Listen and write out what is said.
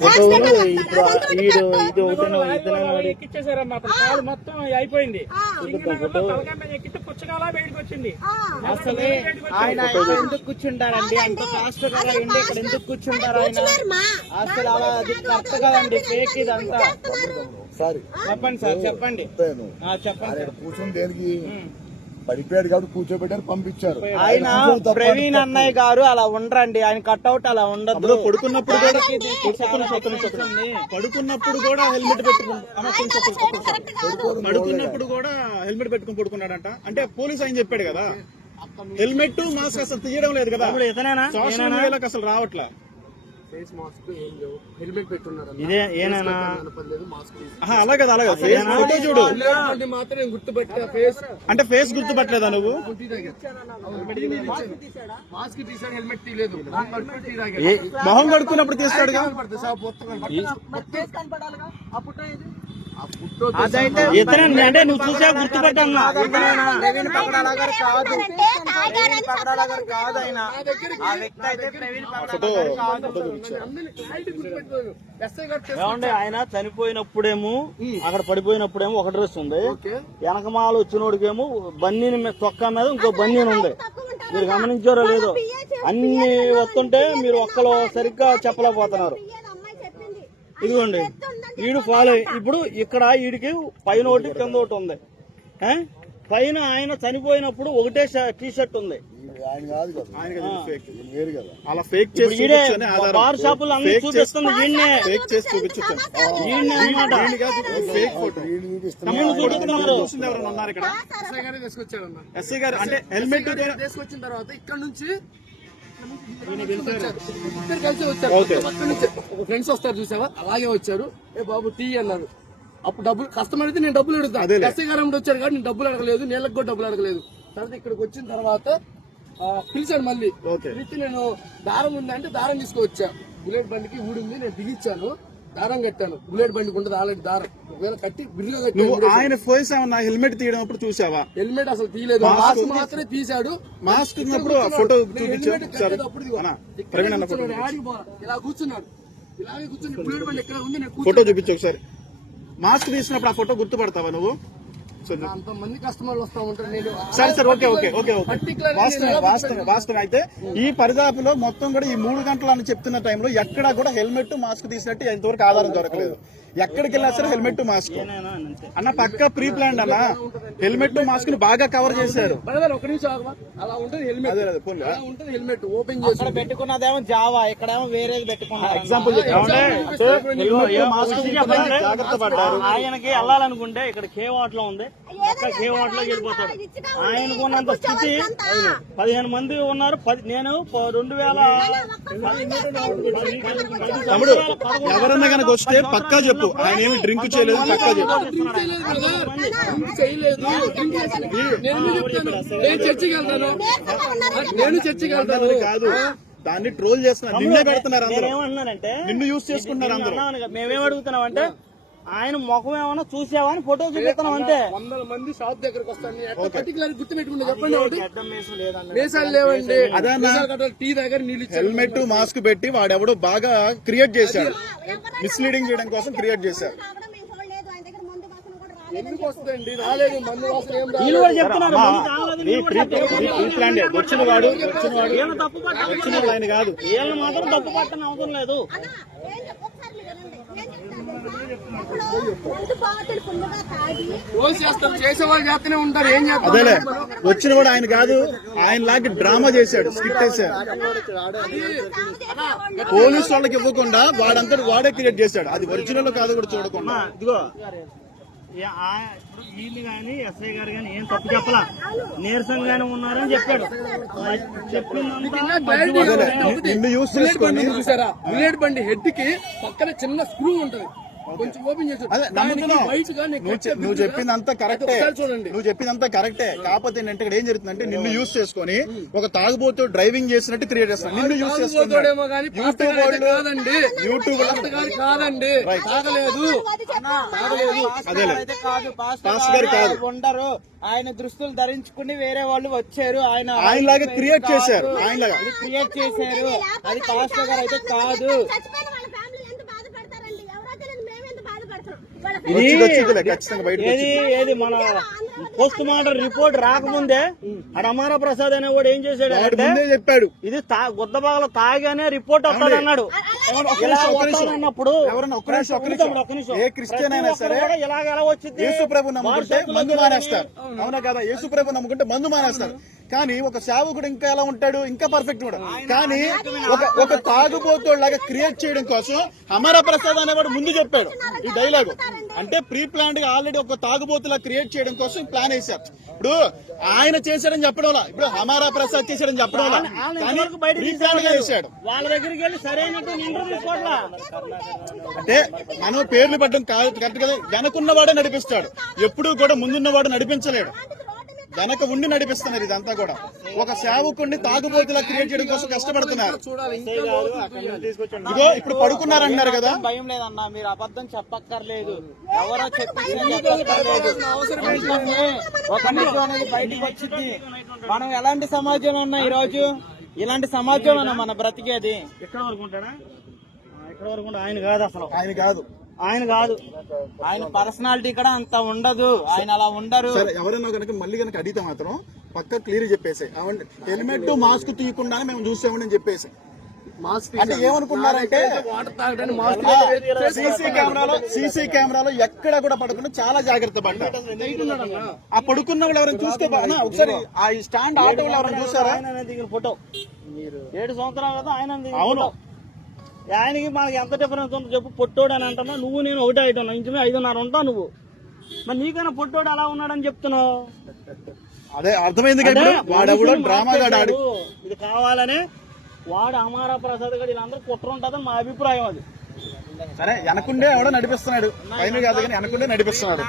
ఇది ఎక్కిచ్చేసారమ్మా అప్పుడు కాలు మొత్తం అయిపోయింది. ఎక్కితే పుచ్చకాల బయటకు వచ్చింది. అసలు ఆయన ఎందుకు కూర్చుంటారండి అంత కాస్ట్ ఉండి ఇక్కడ ఎందుకు కూర్చుంటారు ఆయన? అసలు అలా అది కరెక్ట్ కదండి. ఫేక్ ఇదంతా. సారీ. చెప్పండి సార్ చెప్పండి. చెప్పండి కూర్చొని దేనికి? పడిపోయాడు కాబట్టి కూర్చోబెట్టారు పంపించారు. ఆయన ప్రవీణ్ అన్నయ్య గారు అలా ఉండరండి. ఆయన కట్అవుట్ అలా ఉండదు. పడుకున్నప్పుడు కూడా. పడుకున్నప్పుడు కూడా హెల్మెట్ పెట్టుకుని పడుకున్నప్పుడు కూడా హెల్మెట్ పెట్టుకుని పడుకున్నాడంట. అంటే పోలీస్ ఆయన చెప్పాడు కదా హెల్మెట్ మాస్క్ అసలు తీయడం లేదు కదా. అసలు రావట్లే. ఫేస్ మాస్క్ ఏం లేవు. హెల్మెట్ పెట్టున్నారు ఇదే ఏనేనా కనపడలేదు మాస్క్ తీసి ఆహా, అలాగే అలాగే ఫేస్ ఫోటో చూడు. అంటే మాత్రం గుర్తుపెట్టా ఫేస్. అంటే ఫేస్ గుర్తుపట్టలేదా నువ్వు? మాస్క్ తీసాడు హెల్మెట్ తీయలేదు. మొహం కడుక్కున్నప్పుడు తీస్తాడుగా? ఇతనే అంటే నువ్వు చూసా గుర్తుపట్టాను ఇతనేనా? ప్రవీణ్ పగడాల గారు కాదు. ప్రవీణ్ పగడాల గారు కాదు ఆయన. ఆ వ్యక్తి అయితే ప్రవీణ్ కాదు. చనిపోయినప్పుడేమో అక్కడ పడిపోయినప్పుడేమో ఒక డ్రెస్ ఉంది. వెనకమాల వచ్చినోడికేమో బన్నీని తొక్క మీద ఇంకో బన్నీని ఉంది. మీరు గమనించారో లేదో అన్ని వస్తుంటే మీరు ఒక్కలో సరిగ్గా చెప్పలేకపోతున్నారు. ఇదిగోండి ఈడు ఫాలో అయ్యి- ఇప్పుడు ఇక్కడ ఈడికి పైన ఒకటి కింద ఒకటి ఉంది? పైన ఆయన చనిపోయినప్పుడు ఒకటే టీ షర్ట్ ఉంది. ఆయన కాదు కదా ఈయన వేరు కదా. అలా ఫేక్ ఇప్పుడు ఈడే బార్ షాపులు అన్ని చూపిస్తుంది ఈయన్నే ఫేక్ చేసి చూపించచ్చు ఈయన్నే అన్నమాట. ఫేక్ ఫోటో చూపిస్తున్నారు చూసింది ఎవరైనా ఉన్నారు ఇక్కడ? ఎస్ఐ గారే తీసుకొచ్చాడు అన్న ఎస్ఐ గారు అంటే హెల్మెట్ తీసుకొచ్చిన తర్వాత ఇక్కడ నుంచి ఇద్దరు కలిసి వచ్చారు. ఫ్రెండ్స్ వస్తారు చూసావా? అలాగే వచ్చారు. ఏ బాబు టీ అన్నారు. అప్పుడు డబ్బులు కస్టమర్ అయితే నేను డబ్బులు అడుగుతా. ఎస్ఐ గారు వచ్చారు కానీ నేను డబ్బులు అడగలేదు నీళ్ళకి కూడా డబ్బులు అడగలేదు. తర్వాత ఇక్కడికి వచ్చిన తర్వాత ఆ, పిలిచాడు మళ్ళీ. పిలిచి నేను దారం ఉంది అంటే దారం తీసుకువచ్చా బుల్లెట్ బండికి ఊడింది నేను దిగిచ్చాను. దారం కట్టాను. బుల్లెట్ బండికి ఉంటుంది ఆల్రెడీ దారం. నువ్వు ఆయన ఫేస్ ఏమన్నా హెల్మెట్ తీయడం అప్పుడు చూసావా? హెల్మెట్ అసలు తీయలేదు. మాస్క్ మాత్రమే తీశాడు. మాస్క్ ఉన్నప్పుడు ఫోటో నేను చూపించు. హెల్మెట్ సరే. కట్టేటప్పుడు ఇదిగో. అన్నా, ఇక్కడే ప్రవీణ్ అన్న ఫోటో. ఇలా కూర్చున్నాడు. ఇలాగే కూర్చుని ఎక్కడ ఉంది ఫోటో చూపించు ఒకసారి. మాస్క్ తీసినప్పుడు ఆ ఫోటో గుర్తుపడతావా నువ్వు? సరే అంత మంది కస్టమర్లు వస్తా ఉంటారు. నేను సరే సరే okay okay okay okay. Particular వాస్తవం వాస్తవం వాస్తవం అయితే ఈ పరిదాపులో మొత్తం కూడా ఈ మూడు గంటలు అని చెప్తున్న టైంలో ఎక్కడా కూడా హెల్మెట్ మాస్క్ తీసినట్టు ఎంతవరకు ఆధారం దొరకలేదు. ఎక్కడికి వెళ్ళినా సరే హెల్మెట్ మాస్క్ అన్న పక్క ప్రీ ప్లాన్ అన్న హెల్మెట్ మాస్క్ని బాగా కవర్ చేశారు బ్రదర్ ఒక నిమిషం ఆగమా? అలా ఉంటుంది హెల్మెట్ అదే అదే పోన్లే. అలా ఉంటుంది హెల్మెట్ ఓపెన్ చేసి అక్కడ పెట్టుకున్నదేమో జావా ఇక్కడేమో పెట్టుకున్నారు ఎగ్జాంపుల్. జాగ్రత్త పడ్డారు ఆయనకి వెళ్ళాలనుకుంటే ఇక్కడ కేవాట్లో ఉంది అక్కడ కేవాట్లో వెళ్ళిపోతాడు ఆయనకు ఉన్నంత స్థితి పదిహేను మంది ఉన్నారు పది నేను రెండు వేల తమ్ముడు ఎవరన్నా కనుక వస్తే పక్కా చెప్పు ఆయన ఏమి డ్రింక్ చేయలేదు చేయలేదు నేను నేను చర్చికి వెళ్తాను నేను చర్చికి వెళ్తాను కాదు దాన్ని ట్రోల్ చేస్తున్నారు నిన్నే పెడుతున్నారు అందరూ నిన్ను యూస్ చేసుకుంటున్నారు అందరూ మేమేం అడుగుతున్నాం అంటే ఆయన ముఖం ఏమన్నా చూసావా అని ఫోటో చూపిస్తున్నాం అంతే. వందల మంది షాప్ దగ్గరకు వస్తాను పర్టికులర్ గుర్తు పెట్టుకుంటే చెప్పండి. మీసాలు లేవండి. టీ దగ్గర నీళ్ళు హెల్మెట్ మాస్క్ పెట్టి వాడెవడో బాగా క్రియేట్ చేశాడు. మిస్లీడింగ్ చేయడం కోసం క్రియేట్ చేశారు వచ్చిన వాడు వచ్చిన వాడు ఆయన కాదు. వీళ్ళని మాత్రం తప్పు పట్టని అవసరం లేదు రోజు చేస్తారు చేసేవాళ్ళు చేస్తూనే ఉంటారు ఏం అదేలే. చేస్తారు వచ్చిన వాడు ఆయన కాదు ఆయన లాగా డ్రామా చేశాడు. స్కిట్ వేశాడు. పోలీస్ వాళ్ళకి ఇవ్వకుండా వాడంతటి వాడే క్రియేట్ చేశాడు. అది ఒరిజినల్ కాదు కూడా చూడకుండా. ఇదిగో. వీళ్ళు కానీ ఎస్ఐ గారు కానీ ఏం తప్పు చెప్పలా? నీరసంగానే ఉన్నారని చెప్పాడు. చెప్పిందంతా చూసారా? బుల్లెట్ బండి హెడ్కి పక్కన చిన్న స్క్రూ ఉంటది. కొంచెం ఓపెన్ చేసి నువ్వు చెప్పిందంతా కరెక్టే. చూడండి. నువ్వు చెప్పిందంతా కరెక్టే. కాకపోతే ఏంటంటే ఇక్కడ ఏం జరుగుతుందంటే నిన్ను యూస్ చేసుకొని ఒక తాగుబోతు డ్రైవింగ్ చేసినట్టు క్రియేట్ చేస్తాను నిన్ను యూస్ కానీ పాస్టర్ యూట్యూబ్ కాదండి. యూట్యూబ్ తాగలేదు కాదు. గారు. ఉండరు. ఆయన దుస్తులు ధరించుకుని వేరే వాళ్ళు వచ్చారు. ఆయన ఆయనలాగా ఆయన క్రియేట్. చేశారు. ఆయనలాగా. అది క్రియేట్ చేశారు. అది పాస్టర్ గారు అయితే కాదు. ఇది ఏది మన పోస్ట్ మార్టం రిపోర్ట్ రాకముందే రమారా ప్రసాద్ అనేవాడు ఏం చేశాడు వాడు అంటే ముందే చెప్పాడు. ఇది గుద్దబాగలో తాగానే రిపోర్ట్ వస్తుంది అన్నాడు. ఏ క్రిస్టియన్ అయినా సరే ఇలాగ ఎలా వచ్చింది? యేసు ప్రభు నమ్ముకుంటే మందు మానేస్తారు. అవునా కదా? యేసు ప్రభు నమ్ముకుంటే మందు మానేస్తారు. కానీ ఒక సేవకుడు ఇంకా ఎలా ఉంటాడు? ఇంకా పర్ఫెక్ట్ కూడా. కానీ ఒక ఒక తాగుబోతోళ్ళలాగా క్రియేట్ చేయడం కోసం అమర ప్రసాద్ అనేవాడు ముందు చెప్పాడు ఈ డైలాగ్. అంటే ప్రీ ప్లాన్గా ఆల్రెడీ ఒక తాగుబోతులా క్రియేట్ చేయడం కోసం ప్లాన్ వేశారు. ఇప్పుడు ఆయన చేశాడని చెప్పడం ఇప్పుడు హమారా ప్రసాద్ చేశాడని చెప్పడం వాళ్ళ దగ్గరికి వెళ్ళి అంటే మనం పేర్లు పడ్డం కాదు కరెక్ట్ కదా? వెనకున్నవాడే నడిపిస్తాడు. ఎప్పుడూ కూడా ముందున్నవాడు నడిపించలేడు. వెనక ఉండి నడిపిస్తున్నారు ఇదంతా కూడా. ఒక సేవకుడిని తాగుబోతులా క్రియేట్ చేయడం కోసం కష్టపడుతున్నారు. ఇదిగో ఇప్పుడు పడుకున్నారన్నారు కదా. భయం లేదన్నా మీరు అబద్ధం చెప్పక్కర్లేదు. ఎవరో ఒక నిజం అనేది బయటికి వచ్చింది. మనం ఎలాంటి సమాజంలో ఉన్నాం ఈ రోజు ఇలాంటి సమాజంలో మన బ్రతికేది. ఎక్కడ వరకు ఉంటాడా? ఆ, ఎక్కడ వరకు ఆయన కాదు అసలు. ఆయన కాదు. ఆయన కాదు. ఆయన పర్సనాలిటీ కూడా అంత ఉండదు. ఆయన అలా ఉండరు. సరే ఎవరైనా కనుక మళ్ళీ కనుక అడిగితే మాత్రం పక్క క్లియర్ చెప్పేసి. హెల్మెట్ మాస్క్ తీయకుండానే మేము చూసామని చెప్పేసి. మాస్క్ అంటే ఏమనుకున్నారంటే సీసీ కెమెరాలో సీసీ కెమెరాలో ఎక్కడ కూడా పడకుండా చాలా జాగ్రత్త పడ్డారు. ఆ పడుకున్న వాళ్ళు ఎవరైనా చూస్తే ఒకసారి ఆ స్టాండ్ ఆటో వాళ్ళు ఎవరైనా చూసారా? ఫోటో. ఏడు సంవత్సరాలు కదా ఆయన అవును. ఆయనకి మనకి ఎంత డిఫరెన్స్ ఉందో చెప్పు. పొట్టోడు అని అంటున్నా. నువ్వు నేను ఒకటే ఐటమ్ ఇంచుమే ఐదున్నర ఉంటావు నువ్వు. మరి నీకైనా పొట్టోడు ఎలా ఉన్నాడని చెప్తున్నావు? అదే అర్థమైంది. ఇది కావాలనే వాడు అమారా ప్రసాద్ గడి వీళ్ళందరూ కుట్ర ఉంటుందని మా అభిప్రాయం అది. సరే వెనకుండే ఎవడో నడిపిస్తున్నాడు. పైన కాదు కానీ వెనకుండే నడిపిస్తున్నాడు.